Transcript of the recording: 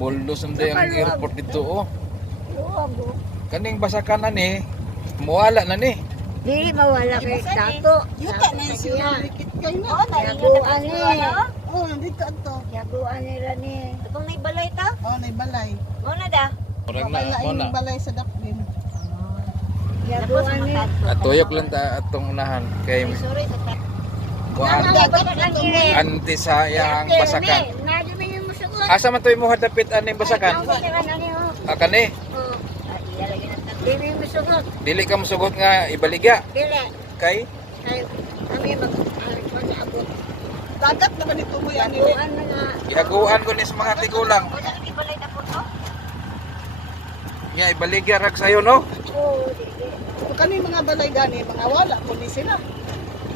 Puldos ang ang airport dito oh. Luwag oh. Kaning basakan na ni, muwala na ni. Di mawala kay Tato. Yuta na yung sinurikit kayo na. Oo, Yaguan ni. Oo, nandito ito. Yaguan nila ni. Itong naibalay ta? Oo, naibalay. Oo na da. Murag Okay na na mo na. yung balay sa Daplin. Yaguan ni. At tuyok lang ta atong unahan kay Sorry sa ta. kuan anti sa yang basakan. Nadi man yung musugot. Asa man toy mo hadapit aning basakan? Kani, Dili musugot. dili ka mosugot nga ibaligya Dili. kay Ay, kami mag-abot. Dagat naman ito mo yan. Yaguan na nga. gihaguan ko ni sa mga tigulang. O sa naibalay na po to? Nya ibaligya rag sayo no. Oo, dili. Kung kani mga balay gani, mga wala, kundi sila.